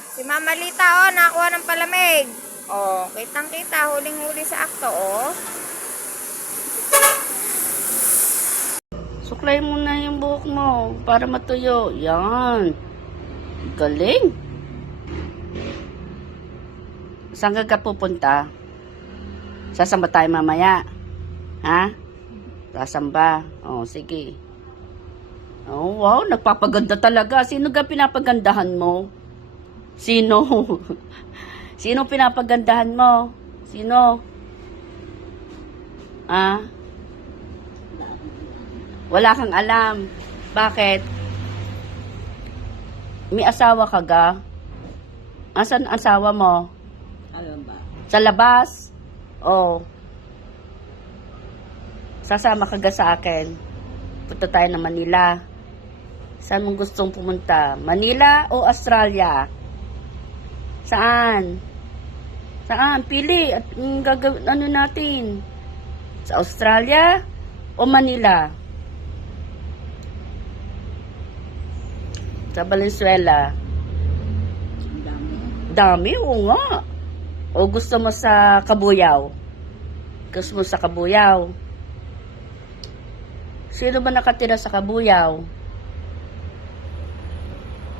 Si Mama Lita, oh, nakakuha ng palamig. Oh, kitang-kita, huling-huli sa akto, oh. Suklay mo na yung buhok mo para matuyo. Yan. Galing. Saan ka pupunta? Sasamba tayo mamaya. Ha? Sasamba. Oh, sige. Oh, wow. Nagpapaganda talaga. Sino ka pinapagandahan mo? Sino? Sino pinapagandahan mo? Sino? Ah? Wala kang alam. Bakit? May asawa ka ga? Asan ang asawa mo? Alam ba? Sa labas? Oh. Sasama ka ga sa akin? Punta tayo na Manila. Saan mong gustong pumunta? Manila o Australia? Saan? Saan? Pili. At gagawin ano natin? Sa Australia o Manila? Sa Valenzuela. Ang dami. Dami, oo nga. O gusto mo sa Kabuyaw? Gusto mo sa Kabuyaw? Sino ba nakatira sa Kabuyaw?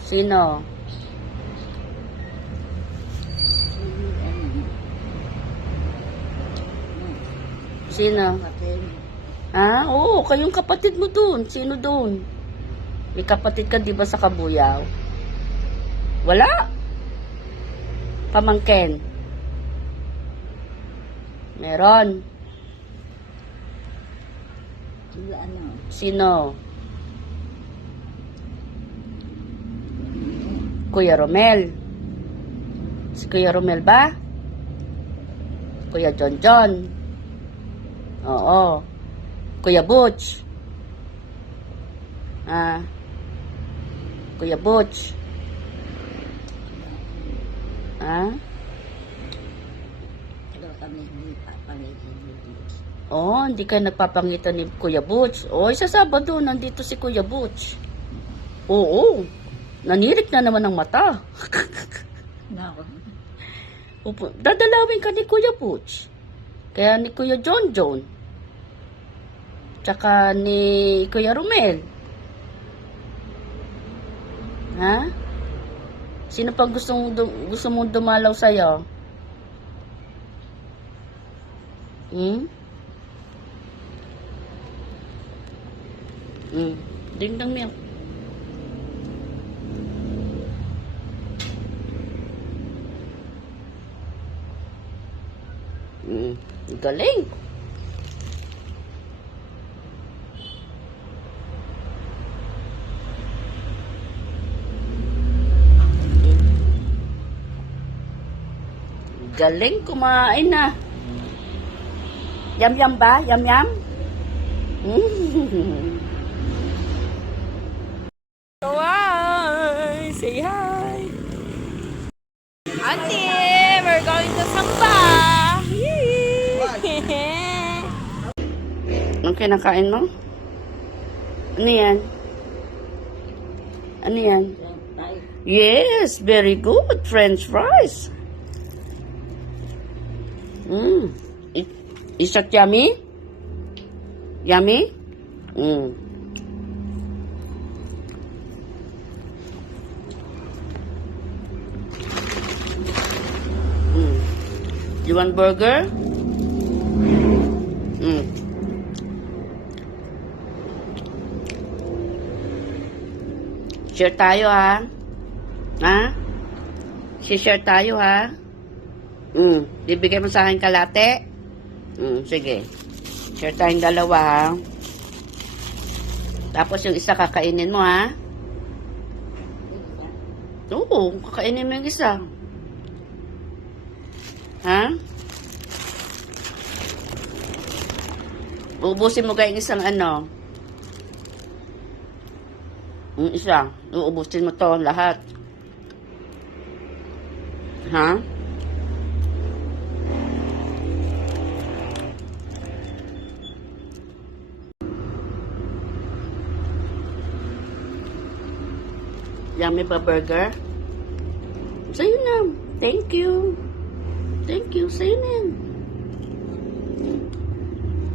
Sino? Sino? Kapatid. Ah, oo, kayong kapatid mo dun. Sino dun? May kapatid ka di ba sa Kabuyaw? Wala? Pamangkin? Meron. Sila ano? Sino? Kuya Romel. Si Kuya Romel ba? Kuya John John. Oo. Kuya Butch. Ah. Kuya Butch. Ah? Pero kami hindi papangitin dito. Oh, hindi ka nagpapangitan ni Kuya Butch. Oh, sa Sabado, nandito si Kuya Butch. Oo. Nanirik na naman ang mata. Nako. Dadalawin ka ni Kuya Butch. Kaya ni Kuya John John. Tsaka ni Kuya Romel. Ha? Sino pa gusto mong dumalaw sa'yo? Hmm? Hmm. Ding dong milk. Hmm. Galing. Galing kumain na. Yum-yum ba? Yum-yum? Hi! Say hi! Auntie, we're going to Samba! Yay! Anong kinakain mo? Ano yan? Ano yan? Tayo. Yes, very good. French fries. Is that yummy? Yummy? You want burger? Share tayo ha? Ha? Share tayo ha? Bibigay mo sa akin kalate? Sige. Share tayong dalawa ha? Tapos yung isa kakainin mo ha? Oo, kakainin mo yung isa. Ha? Uubusin mo kayong isang ano? Yung isa. Uubusin mo to lahat. Ha? Yummy ba burger? Sa'yo na. Thank you. Thank you. Sa'yo na yan.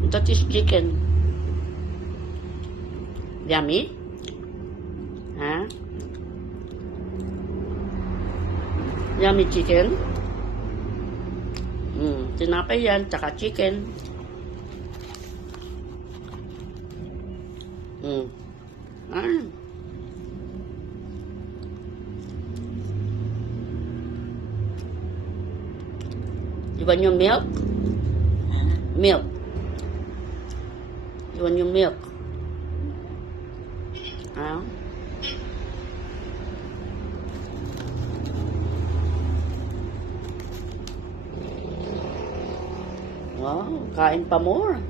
That is chicken. Yummy? Ha? Yummy chicken? Tinapay yan, tsaka chicken. Ah. You want your milk? Milk. You want your milk? Ah. Wow, kain pa more.